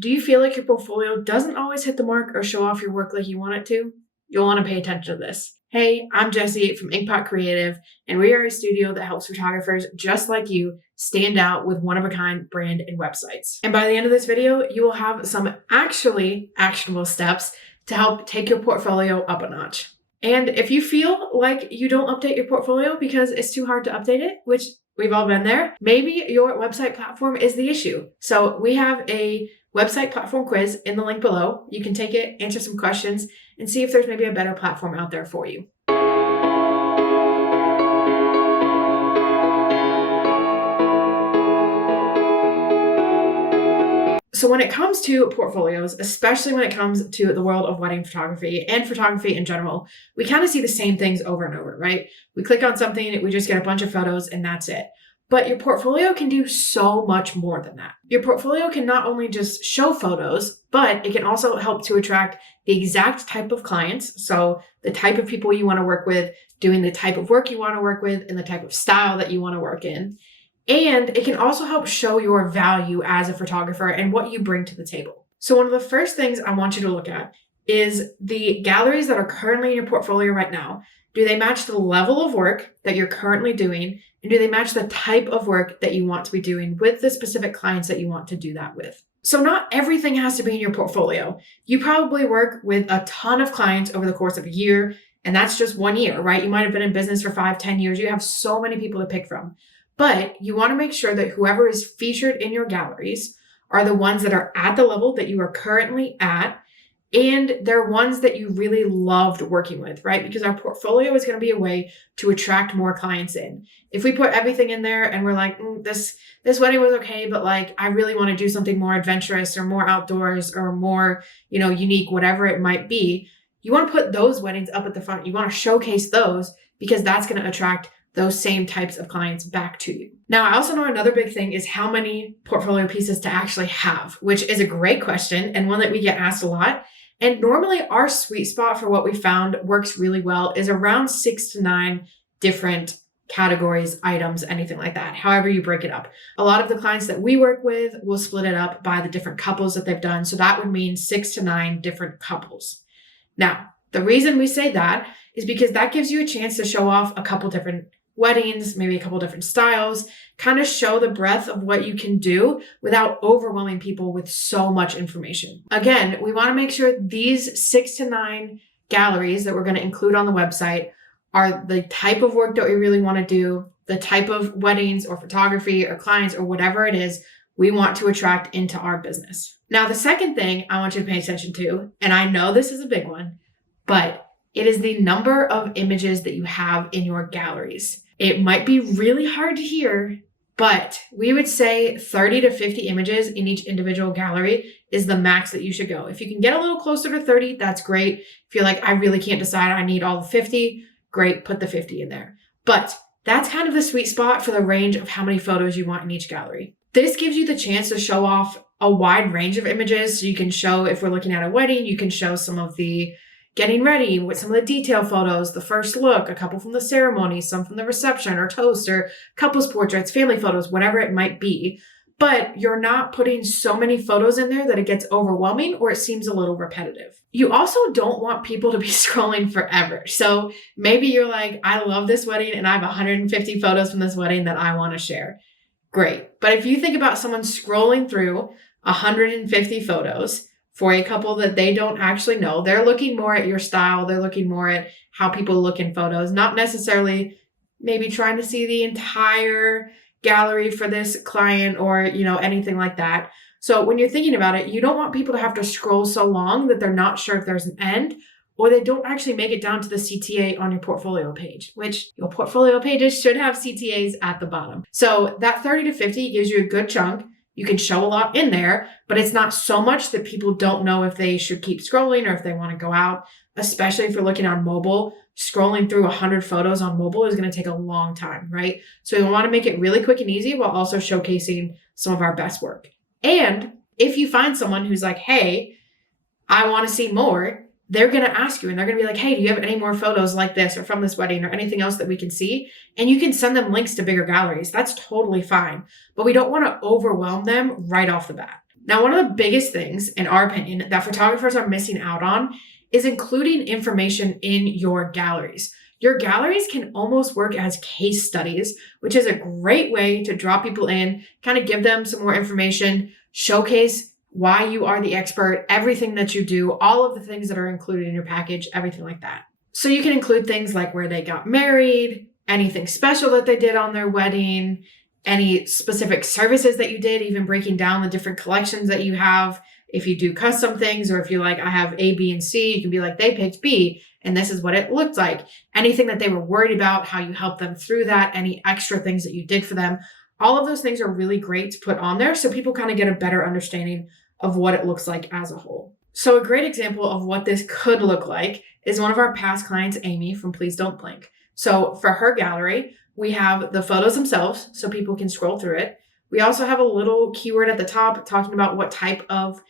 Do you feel like your portfolio doesn't always hit the mark or show off your work like you want it to? You'll want to pay attention to this. Hey, I'm Jessie from Inkpot Creative, and we are a studio that helps photographers just like you stand out with one-of-a-kind brand and websites. And by the end of this video, you will have some actually actionable steps to help take your portfolio up a notch. And if you feel like you don't update your portfolio because it's too hard to update it, which we've all been there, maybe your website platform is the issue. So we have a website platform quiz in the link below. You can take it, answer some questions, and see if there's maybe a better platform out there for you. So when it comes to portfolios, especially when it comes to the world of wedding photography and photography in general, we kind of see the same things over and over, right? We click on something, we just get a bunch of photos, and that's it. But your portfolio can do so much more than that. Your portfolio can not only just show photos, but it can also help to attract the exact type of clients. So the type of people you want to work with, doing the type of work you want to work with, and the type of style that you want to work in. And it can also help show your value as a photographer and what you bring to the table. So one of the first things I want you to look at is the galleries that are currently in your portfolio right now. Do they match the level of work that you're currently doing? And do they match the type of work that you want to be doing with the specific clients that you want to do that with? So not everything has to be in your portfolio. You probably work with a ton of clients over the course of a year, and that's just 1 year, right? You might have been in business for 5, 10 years. You have so many people to pick from. But you want to make sure that whoever is featured in your galleries are the ones that are at the level that you are currently at, and they're ones that you really loved working with, right? Because our portfolio is going to be a way to attract more clients in. If we put everything in there and we're like, this wedding was okay, but like, I really want to do something more adventurous or more outdoors or more, unique, whatever it might be, you want to put those weddings up at the front. You want to showcase those because that's going to attract those same types of clients back to you. Now, I also know another big thing is how many portfolio pieces to actually have, which is a great question and one that we get asked a lot. And normally our sweet spot for what we found works really well is around 6 to 9 different categories, items, anything like that, however you break it up. A lot of the clients that we work with will split it up by the different couples that they've done. So that would mean 6 to 9 different couples. Now, the reason we say that is because that gives you a chance to show off a couple different weddings, maybe a couple different styles, kind of show the breadth of what you can do without overwhelming people with so much information. Again, we want to make sure these 6 to 9 galleries that we're going to include on the website are the type of work that we really want to do, the type of weddings or photography or clients or whatever it is we want to attract into our business. Now, the second thing I want you to pay attention to, and I know this is a big one, but it is the number of images that you have in your galleries. It might be really hard to hear, but we would say 30 to 50 images in each individual gallery is the max that you should go. If you can get a little closer to 30, that's great. If you're like, I really can't decide, I need all the 50, great, put the 50 in there. But that's kind of the sweet spot for the range of how many photos you want in each gallery. This gives you the chance to show off a wide range of images. So you can show, if we're looking at a wedding, you can show some of the getting ready with some of the detail photos, the first look, a couple from the ceremony, some from the reception or toast or couples portraits, family photos, whatever it might be. But you're not putting so many photos in there that it gets overwhelming or it seems a little repetitive. You also don't want people to be scrolling forever. So maybe you're like, I love this wedding and I have 150 photos from this wedding that I want to share. Great. But if you think about someone scrolling through 150 photos, for a couple that they don't actually know, they're looking more at your style. They're looking more at how people look in photos, not necessarily maybe trying to see the entire gallery for this client or, anything like that. So when you're thinking about it, you don't want people to have to scroll so long that they're not sure if there's an end or they don't actually make it down to the CTA on your portfolio page, which your portfolio pages should have CTAs at the bottom. So that 30 to 50 gives you a good chunk. You can show a lot in there, but it's not so much that people don't know if they should keep scrolling or if they want to go out, especially if you're looking on mobile. Scrolling through 100 photos on mobile is going to take a long time, right? So we want to make it really quick and easy while also showcasing some of our best work. And if you find someone who's like, hey, I want to see more, they're going to ask you and they're going to be like, hey, do you have any more photos like this or from this wedding or anything else that we can see? And you can send them links to bigger galleries. That's totally fine. But we don't want to overwhelm them right off the bat. Now, one of the biggest things, in our opinion, that photographers are missing out on is including information in your galleries. Your galleries can almost work as case studies, which is a great way to draw people in, kind of give them some more information, showcase why you are the expert, everything that you do, all of the things that are included in your package, everything like that. So you can include things like where they got married, anything special that they did on their wedding, any specific services that you did, even breaking down the different collections that you have. If you do custom things, or if you're like, I have A, B, and C, you can be like, they picked B, and this is what it looked like. Anything that they were worried about, how you helped them through that, any extra things that you did for them. All of those things are really great to put on there so people kind of get a better understanding of what it looks like as a whole. So a great example of what this could look like is one of our past clients, Amy from Please Don't Blink. So for her gallery, we have the photos themselves so people can scroll through it. We also have a little keyword at the top talking about what type of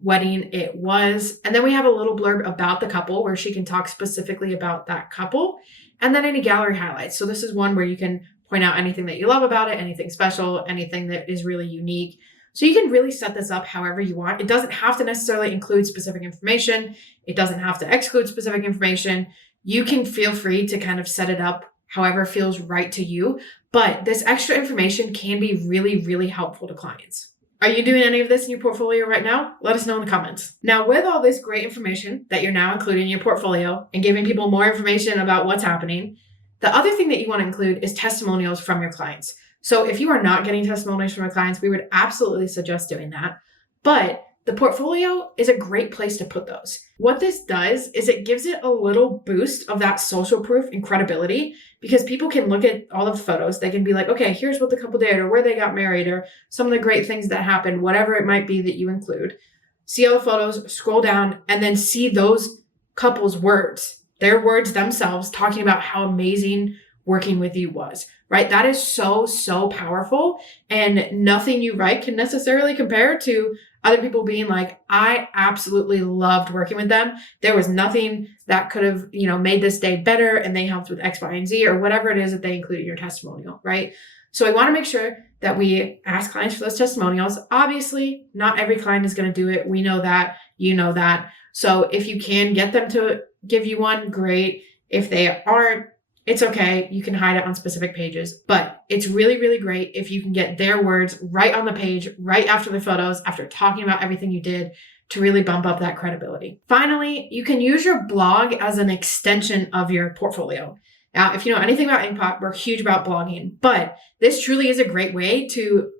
wedding it was. And then we have a little blurb about the couple where she can talk specifically about that couple, and then any gallery highlights. So this is one where you can point out anything that you love about it, anything special, anything that is really unique. So you can really set this up however you want. It doesn't have to necessarily include specific information. It doesn't have to exclude specific information. You can feel free to kind of set it up however feels right to you. But this extra information can be really, really helpful to clients. Are you doing any of this in your portfolio right now? Let us know in the comments. Now, with all this great information that you're now including in your portfolio and giving people more information about what's happening, the other thing that you want to include is testimonials from your clients. So if you are not getting testimonials from your clients, we would absolutely suggest doing that. But the portfolio is a great place to put those. What this does is it gives it a little boost of that social proof and credibility, because people can look at all of the photos. They can be like, okay, here's what the couple did, or where they got married, or some of the great things that happened, whatever it might be that you include. See all the photos, scroll down, and then see those couples' words, their words themselves, talking about how amazing working with you was, right? That is so, so powerful. And nothing you write can necessarily compare to other people being like, I absolutely loved working with them. There was nothing that could have, made this day better, and they helped with X, Y, and Z, or whatever it is that they include in your testimonial, right? So I want to make sure that we ask clients for those testimonials. Obviously, not every client is going to do it. We know that, you know that. So if you can get them to give you one, great. If they aren't, it's okay. You can hide it on specific pages, but it's really, really great if you can get their words right on the page, right after the photos, after talking about everything you did, to really bump up that credibility. Finally, you can use your blog as an extension of your portfolio. Now, if you know anything about Inkpot, we're huge about blogging, but this truly is a great way to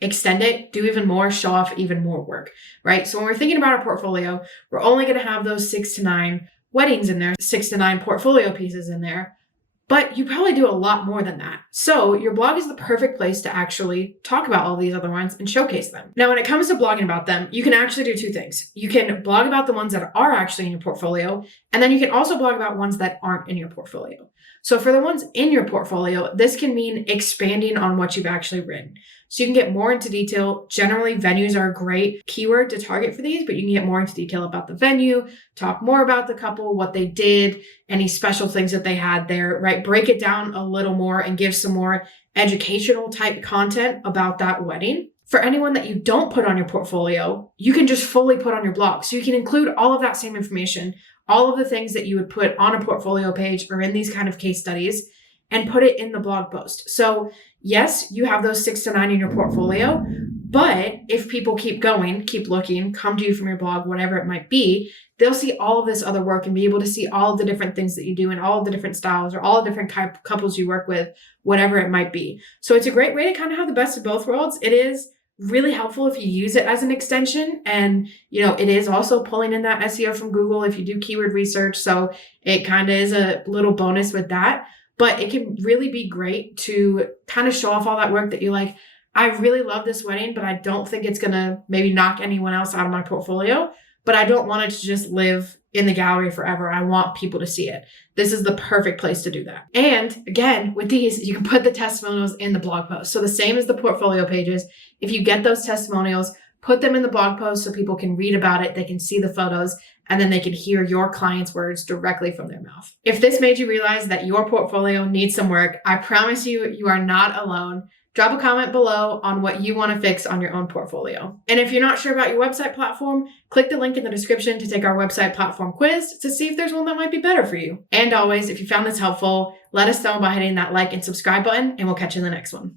extend it, do even more, show off even more work, right? So when we're thinking about our portfolio, we're only going to have those 6 to 9 weddings in there, 6 to 9 portfolio pieces in there. But you probably do a lot more than that. So your blog is the perfect place to actually talk about all these other ones and showcase them. Now, when it comes to blogging about them, you can actually do 2 things. You can blog about the ones that are actually in your portfolio, and then you can also blog about ones that aren't in your portfolio. So for the ones in your portfolio, this can mean expanding on what you've actually written. So you can get more into detail. Generally, venues are a great keyword to target for these, but you can get more into detail about the venue, talk more about the couple, what they did, any special things that they had there, right? Break it down a little more and give some more educational type content about that wedding. For anyone that you don't put on your portfolio, you can just fully put on your blog. So you can include all of that same information, all of the things that you would put on a portfolio page or in these kind of case studies, and put it in the blog post. So yes, you have those 6 to 9 in your portfolio, but if people keep going, keep looking, come to you from your blog, whatever it might be, they'll see all of this other work and be able to see all of the different things that you do and all of the different styles or all the different couples you work with, whatever it might be. So it's a great way to kind of have the best of both worlds. It is really helpful if you use it as an extension, and it is also pulling in that SEO from Google if you do keyword research. So it kind of is a little bonus with that. But it can really be great to kind of show off all that work that you're like, I really love this wedding, but I don't think it's going to maybe knock anyone else out of my portfolio. But I don't want it to just live in the gallery forever. I want people to see it. This is the perfect place to do that. And again, with these, you can put the testimonials in the blog post. So the same as the portfolio pages. If you get those testimonials, put them in the blog post so people can read about it. They can see the photos, and then they can hear your client's words directly from their mouth. If this made you realize that your portfolio needs some work, I promise you, you are not alone. Drop a comment below on what you want to fix on your own portfolio. And if you're not sure about your website platform, click the link in the description to take our website platform quiz to see if there's one that might be better for you. And always, if you found this helpful, let us know by hitting that like and subscribe button, and we'll catch you in the next one.